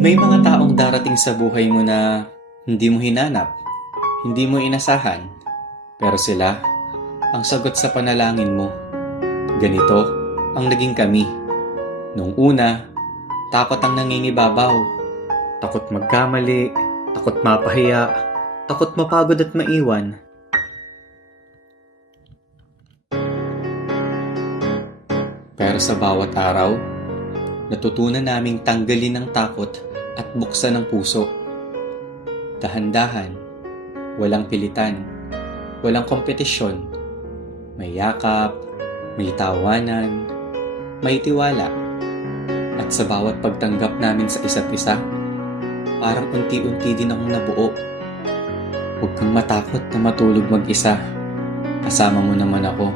May mga taong darating sa buhay mo na hindi mo hinanap, hindi mo inasahan, pero sila ang sagot sa panalangin mo. Ganito ang naging kami. Nung una, takot ang nangingibabaw. Takot magkamali, takot mapahiya, takot mapagod at maiwan. Pero sa bawat araw, natutunan naming tanggalin ang takot at buksan ang puso. Dahan-dahan, walang pilitan, walang kompetisyon. May yakap, may tawanan, may tiwala. At sa bawat pagtanggap namin sa isa't isa, parang unti-unti din akong nabuo. Huwag kang matakot na matulog mag-isa. Kasama mo naman ako.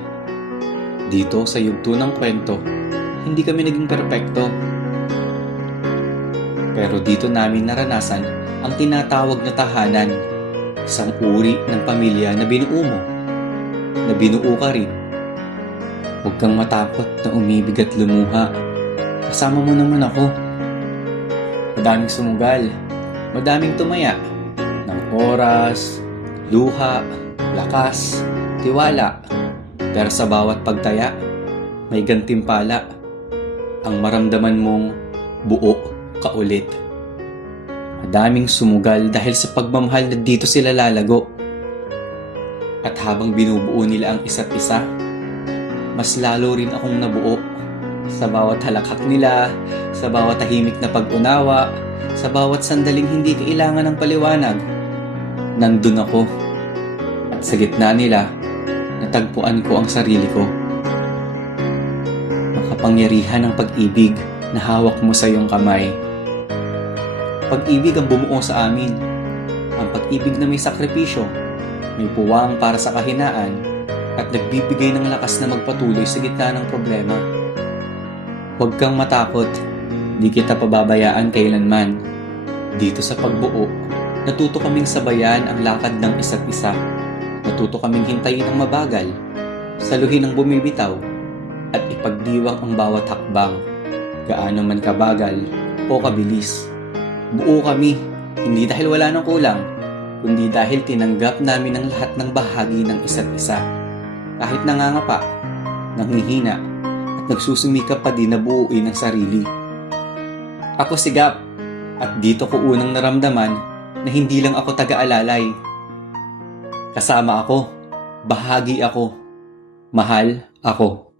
Dito sa yugto ng kwento, hindi kami naging perpekto. Pero dito namin naranasan ang tinatawag na tahanan. Isang uri ng pamilya na binuo mo. Na binuo ka rin. Huwag kang matakot na umibig at lumuha. Kasama mo naman ako. Madaming sumugal. Madaming tumaya. Ng oras, luha, lakas, tiwala. Pero sa bawat pagtaya, may gantimpala. Ang maramdaman mong buo ka ulit. Madaming sumugal dahil sa pagmamahal na dito sila lalago. At habang binubuo nila ang isa't isa, mas lalo rin akong nabuo. Sa bawat halakhak nila, sa bawat tahimik na pag-unawa, sa bawat sandaling hindi kailangan ng paliwanag, nandun ako. At sa gitna nila, natagpuan ko ang sarili ko. Makapangyarihan ng pag-ibig na hawak mo sa iyong kamay. Pag-ibig ang bumuo sa amin. Ang pag-ibig na may sakripisyo, may puwang para sa kahinaan, at nagbibigay ng lakas na magpatuloy sa gitna ng problema. Huwag kang matakot, di kita pababayaan kailanman. Dito sa pagbuo, natuto kaming sabayan ang lakad ng isa't isa. Natuto kaming hintayin ang mabagal, saluhin ang bumibitaw, at ipagdiwang ang bawat hakbang, gaano man kabagal o kabilis. Buo kami, hindi dahil wala nang kulang, kundi dahil tinanggap namin ang lahat ng bahagi ng isa't isa. Kahit nangangapa, nanghihina, at nagsusumikap pa din na buuin ang sarili. Ako si Gap, at dito ko unang naramdaman na hindi lang ako taga-alalay. Kasama ako, bahagi ako, mahal ako.